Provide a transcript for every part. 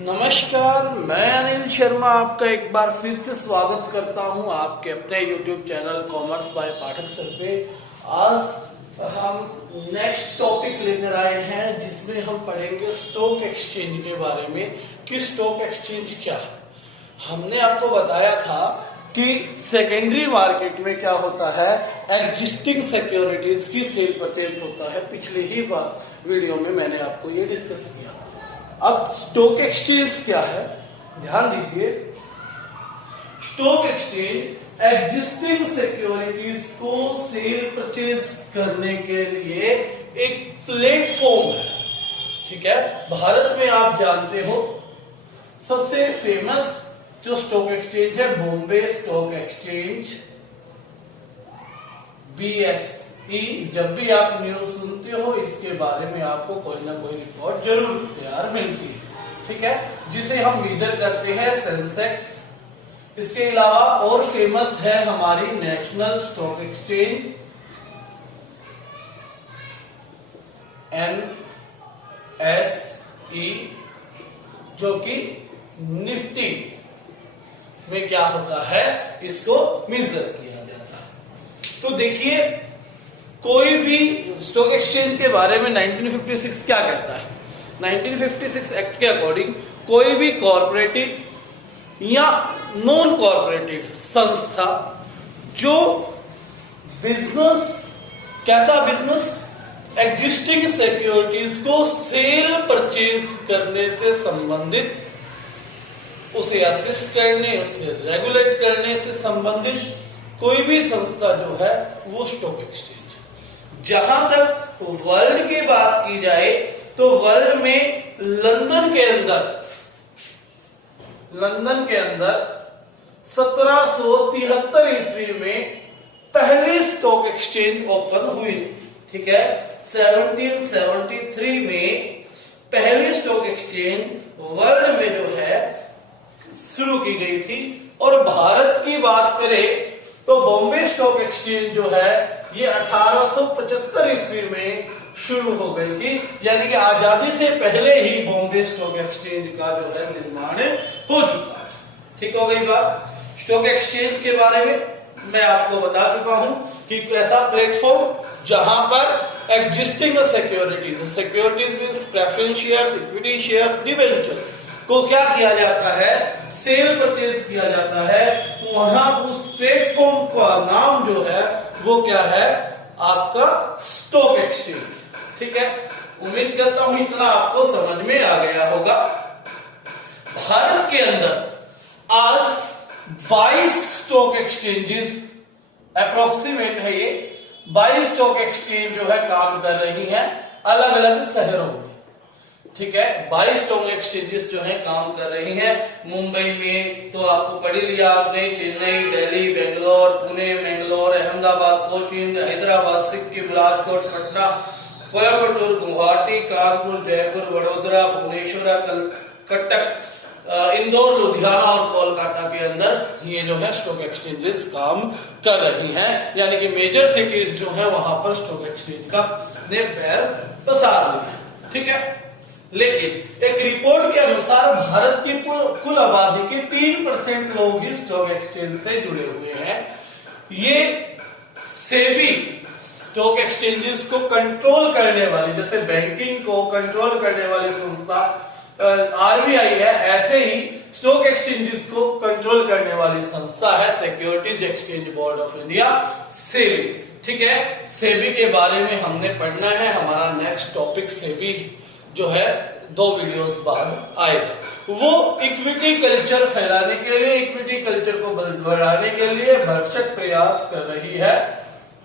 नमस्कार, मैं अनिल शर्मा आपका एक बार फिर से स्वागत करता हूं आपके अपने YouTube channel commerce by Pathak sir पे। आज हम नेक्स्ट टॉपिक लेकर आए हैं जिसमें हम पढ़ेंगे स्टॉक एक्सचेंज के बारे में कि स्टॉक एक्सचेंज क्या है। हमने आपको बताया था कि सेकेंडरी मार्केट में क्या होता है, एग्जिस्टिंग सिक्योरिटीज की सेल परचेज होता है। पिछले ही बार वीडियो में मैंने आपको ये डिस्कस किया। अब स्टॉक एक्सचेंज क्या है, ध्यान दीजिए। स्टॉक एक्सचेंज एग्जिस्टिंग सिक्योरिटीज को सेल परचेज करने के लिए एक प्लेटफॉर्म है। ठीक है, भारत में आप जानते हो सबसे फेमस जो स्टॉक एक्सचेंज है बॉम्बे स्टॉक एक्सचेंज, BSE। जब भी आप न्यूज सुनते हो इसके बारे में आपको कोई ना कोई रिपोर्ट जरूर तैयार मिलती है। ठीक है, जिसे हम मेजर करते हैं सेंसेक्स। इसके अलावा और फेमस है हमारी नेशनल स्टॉक एक्सचेंज NSE, जो कि निफ्टी में क्या होता है, इसको मेजर किया जाता है। तो देखिए, कोई भी स्टॉक एक्सचेंज के बारे में 1956 क्या कहता है। 1956 एक्ट के अकॉर्डिंग कोई भी कॉर्पोरेटिव या नॉन कॉर्पोरेटिव संस्था जो बिजनेस, कैसा बिजनेस, एग्जिस्टिंग सिक्योरिटीज को सेल परचेज करने से संबंधित, उसे असिस्ट करने, उसे रेगुलेट करने से संबंधित कोई भी संस्था जो है वो स्टॉक एक्सचेंज। जहां तक वर्ल्ड की बात की जाए तो वर्ल्ड में लंदन के अंदर 1773 ईस्वी में पहली स्टॉक एक्सचेंज ओपन हुई थी। ठीक है, 1773 में पहली स्टॉक एक्सचेंज वर्ल्ड में जो है शुरू की गई थी। और भारत की बात करें तो बॉम्बे स्टॉक एक्सचेंज जो है ये 1875 ईस्वी में शुरू हो गई थी, यानी कि आजादी से पहले ही बॉम्बे स्टॉक एक्सचेंज का जो है निर्माण हो चुका है। ठीक हो गई बात। स्टॉक एक्सचेंज के बारे में मैं आपको बता चुका हूं कि ऐसा प्लेटफॉर्म जहां पर existing securities means preference shares, equity shares, debentures को क्या किया जाता है, सेल परचेज किया जाता है। वहां उस प्लेटफॉर्म का नाम जो है वो क्या है, आपका स्टॉक एक्सचेंज। ठीक है, उम्मीद करता हूं इतना आपको समझ में आ गया होगा। भारत के अंदर आज 22 स्टॉक एक्सचेंजेस अप्रोक्सीमेट है, ये 22 स्टॉक एक्सचेंज जो है काम कर रही हैं अलग अलग शहरों में। ठीक है, 22 स्टॉक एक्सचेंजेस जो है काम कर रही हैं। मुंबई में तो आपको पढ़ लिया आपने, चेन्नई, दिल्ली, बेंगलोर, पुणे, मैंगलोर, अहमदाबाद, कोचीन, हैदराबाद, सिक्किम, राजकोट, पटना, कोयम्बटूर, गुवाहाटी, कानपुर, जयपुर, वडोदरा, भुवनेश्वर, कटक, इंदौर, लुधियाना और कोलकाता के अंदर ये जो है स्टॉक एक्सचेंजेस काम कर रही हैं। यानी कि मेजर सिटीज जो है वहां पर स्टॉक एक्सचेंज का ने पैर पसार लिया। ठीक है, लेकिन एक रिपोर्ट के अनुसार भारत की कुल आबादी के 3% लोग ही स्टॉक एक्सचेंज से जुड़े हुए हैं। ये सेबी स्टॉक एक्सचेंजेस को कंट्रोल करने वाली, जैसे बैंकिंग को कंट्रोल करने वाली संस्था RBI है, ऐसे ही स्टॉक एक्सचेंजेस को कंट्रोल करने वाली संस्था है securities exchange board of India, SEBI. ठीक है, सेबी के बारे में हमने पढ़ना है। हमारा नेक्स्ट टॉपिक सेबी जो है 2 वीडियोस बाद आएगा। वो इक्विटी कल्चर फैलाने के लिए, इक्विटी कल्चर को बढ़ाने के लिए भरसक प्रयास कर रही है।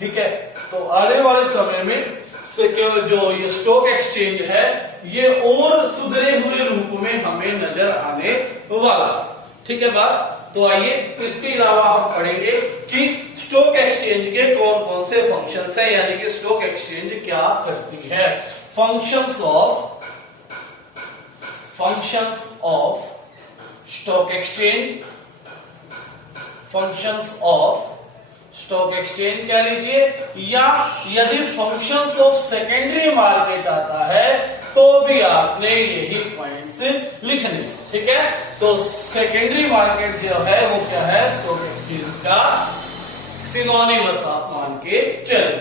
ठीक है, तो आने वाले समय में सिक्योर जो ये स्टॉक एक्सचेंज है ये और सुधरे हुए रूप में हमें नजर आने वाला। ठीक है बात। तो आइए इसके अलावा हम पढ़ेंगे कि स्टॉक एक्सचेंज के कौन कौन से फंक्शंस है, यानी कि स्टॉक एक्सचेंज क्या करती है। Functions of stock exchange, functions of stock exchange कह लीजिए, या यदि फंक्शंस ऑफ सेकेंडरी मार्केट आता है तो भी आपने यही पॉइंट्स लिखने। ठीक है, तो सेकेंडरी मार्केट जो है वो क्या है, स्टॉक एक्सचेंज का सिनोनिमस आप मान के चले।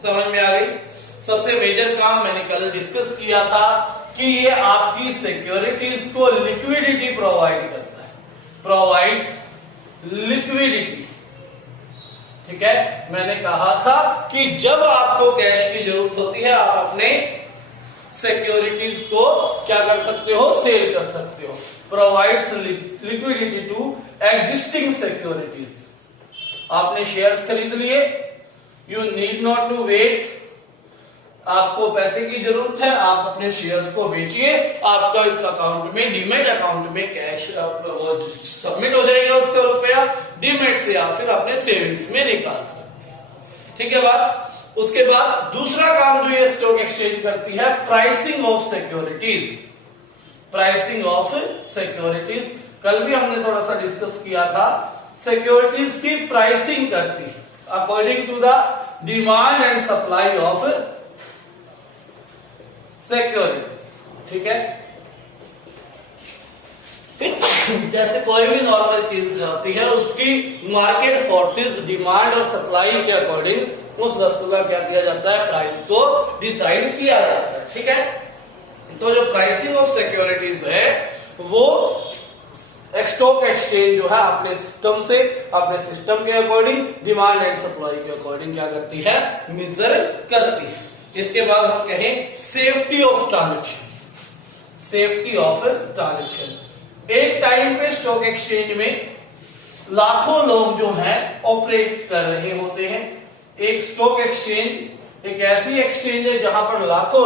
समझ में आ गई। सबसे मेजर काम मैंने कल डिस्कस किया था कि ये आपकी सिक्योरिटीज को लिक्विडिटी प्रोवाइड करता है, प्रोवाइड्स लिक्विडिटी। ठीक है, मैंने कहा था कि जब आपको कैश की जरूरत होती है आप अपने सिक्योरिटीज को क्या कर सकते हो, सेल कर सकते हो। Provides liquidity to existing securities. आपने शेयर्स खरीद लिए, you need not to wait, आपको पैसे की जरूरत है, आप अपने शेयर्स को बेचिए, आपका अकाउंट में, डीमेट अकाउंट में कैश वो सबमिट हो जाएगा, उसका रुपया डीमेट से या फिर अपने सेविंग्स में निकाल सकते हैं। ठीक है बात। उसके बाद दूसरा काम जो ये स्टॉक एक्सचेंज करती है, pricing of securities. Pricing of securities कल भी हमने थोड़ा सा डिस्कस किया था। सिक्योरिटीज की प्राइसिंग करती है according to the demand and supply of securities. ठीक है, जैसे कोई भी नॉर्मल चीज होती है उसकी मार्केट फोर्सेस डिमांड और सप्लाई के अकॉर्डिंग उस वस्तु का क्या किया जाता है, प्राइस को डिसाइड किया जाता है। ठीक है, तो जो प्राइसिंग ऑफ सिक्योरिटीज है वो स्टॉक एक्सचेंज जो है अपने सिस्टम के अकॉर्डिंग, डिमांड एंड सप्लाई के अकॉर्डिंग क्या करती है, मेजर करती है। इसके बाद हम कहें safety of transaction. Safety of transaction, एक टाइम पे स्टॉक एक्सचेंज में लाखों लोग जो हैं ऑपरेट कर रहे होते हैं। एक स्टॉक एक्सचेंज एक ऐसी एक्सचेंज है जहां पर लाखों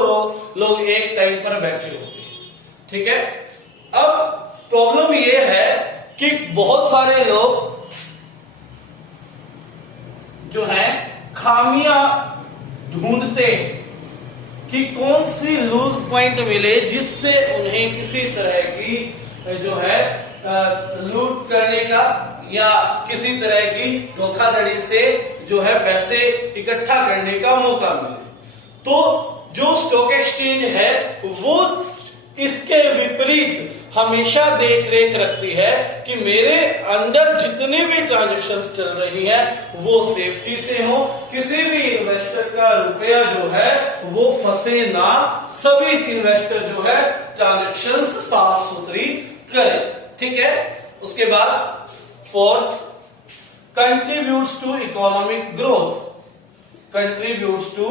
लोग एक टाइम पर बैठे होते हैं। ठीक है, अब प्रॉब्लम ये है कि बहुत सारे लोग जो हैं खामियां ढूंढते हैं कि कौन सी लूज पॉइंट मिले जिससे उन्हें किसी तरह की जो है लूट करने का या किसी तरह की धोखाधड़ी से जो है पैसे इकट्ठा करने का मौका मिले। तो जो स्टॉक एक्सचेंज है वो इसके विपरीत हमेशा देख रेख रखती है कि मेरे अंदर जितने भी ट्रांजैक्शंस चल रही हैं वो सेफ्टी से हो, किसी भी इन्वेस्टर का रुपया जो है वो फंसे ना, सभी इन्वेस्टर जो है ट्रांजैक्शंस साफ सुथरी करे। ठीक है, उसके बाद fourth, contributes to economic growth. Contributes to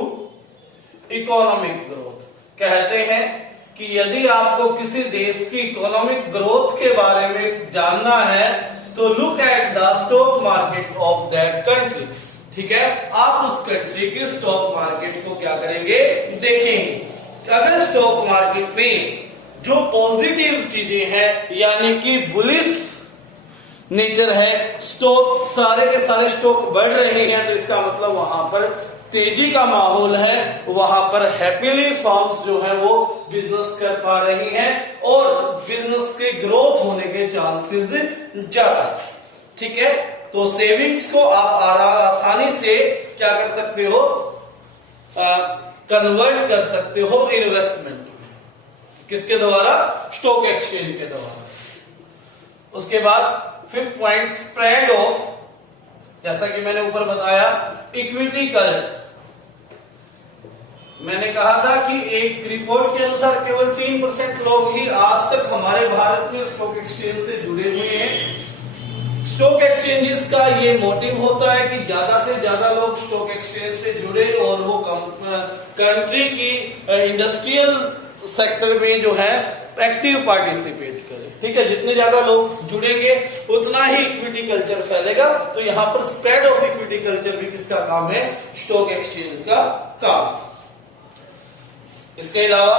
economic growth कहते हैं कि यदि आपको किसी देश की इकोनॉमिक ग्रोथ के बारे में जानना है तो look at the stock market of that country. ठीक है, आप उस कंट्री की स्टॉक मार्केट को क्या करेंगे, देखेंगे। अगर स्टॉक मार्केट में जो पॉजिटिव चीजें हैं यानी कि बुलिश नेचर है, स्टॉक सारे के सारे स्टॉक बढ़ रहे हैं, तो इसका मतलब वहां पर तेजी का माहौल है, वहां पर हैप्पीली फर्म्स जो है वो बिजनेस कर पा रही हैं और बिजनेस के ग्रोथ होने के चांसेस ज्यादा। ठीक है, तो सेविंग्स को आप आसानी से क्या कर सकते हो, कन्वर्ट कर सकते हो इन्वेस्टमेंट में। किसके द्वारा, स्टॉक एक्सचेंज के द्वारा। उसके बाद फिफ्थ पॉइंट, स्प्रेड ऑफ, जैसा कि मैंने ऊपर बताया, इक्विटी कल्ट। मैंने कहा था कि एक रिपोर्ट के अनुसार केवल 3% लोग ही आज तक हमारे भारत में स्टॉक एक्सचेंज से जुड़े हुए हैं। स्टॉक एक्सचेंजेस का ये मोटिव होता है कि ज्यादा से ज्यादा लोग स्टॉक एक्सचेंज से जुड़े और वो कंट्री की इंडस्ट्रियल सेक्टर में जो है एक्टिव पार्टिसिपेट करें। ठीक है, जितने ज्यादा लोग जुड़ेंगे उतना ही इक्विटी कल्चर फैलेगा। तो यहां पर स्प्रेड ऑफ इक्विटी कल्चर भी किसका काम है, स्टॉक एक्सचेंज का काम। इसके अलावा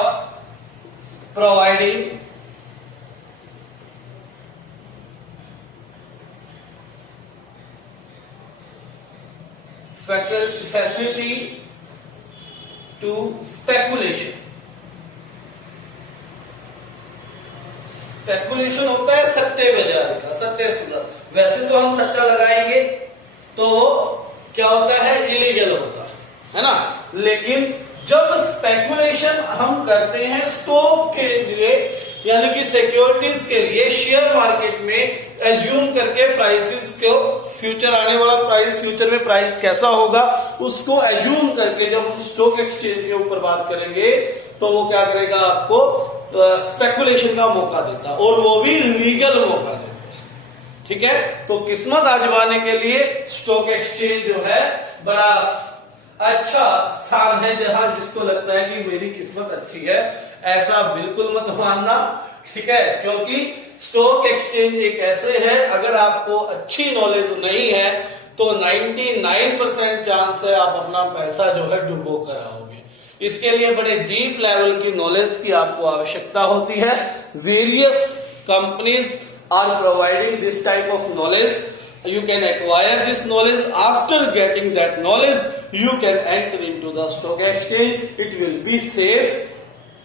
providing facility to speculation. Speculation होता है सट्टे बाजार का, सट्टे सुलह। वैसे तो हम सट्टा लगाएंगे तो क्या होता है, इलीगल होता है ना, लेकिन जब स्पेकुलेशन हम करते हैं स्टॉक के लिए यानी कि सिक्योरिटीज के लिए शेयर मार्केट में एज्यूम करके प्राइसेस को, फ्यूचर आने वाला प्राइस, फ्यूचर में प्राइस कैसा होगा उसको एज्यूम करके जब हम स्टॉक एक्सचेंज के ऊपर बात करेंगे तो वो क्या करेगा, आपको स्पेकुलेशन का मौका देता, और वो भी लीगल मौका देता। ठीक है, तो किस्मत आजमाने के लिए स्टॉक एक्सचेंज जो है बड़ा अच्छा स्थान है, जहां जिसको लगता है कि मेरी किस्मत अच्छी है, ऐसा बिल्कुल मत मानना। ठीक है, क्योंकि स्टॉक एक्सचेंज एक ऐसे है, अगर आपको अच्छी नॉलेज नहीं है तो 99% चांस है आप अपना पैसा जो है डुबो कर आओगे। इसके लिए बड़े डीप लेवल की नॉलेज की आपको आवश्यकता होती है। Various companies are providing this type of knowledge. You can acquire this knowledge. After getting that knowledge, you can enter into the stock exchange. It will be safe.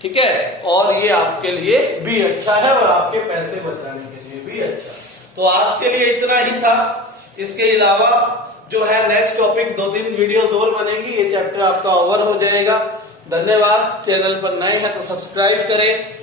ठीक है, और ये आपके लिए भी अच्छा है और आपके पैसे बचाने के लिए भी अच्छा। तो आज के लिए इतना ही था। इसके अलावा जो है नेक्स्ट टॉपिक 2-3 वीडियोस और बनेगी, ये चैप्टर आपका ओवर हो जाएगा। धन्यवाद। चैनल पर नए हैं तो सब्सक्राइब करें।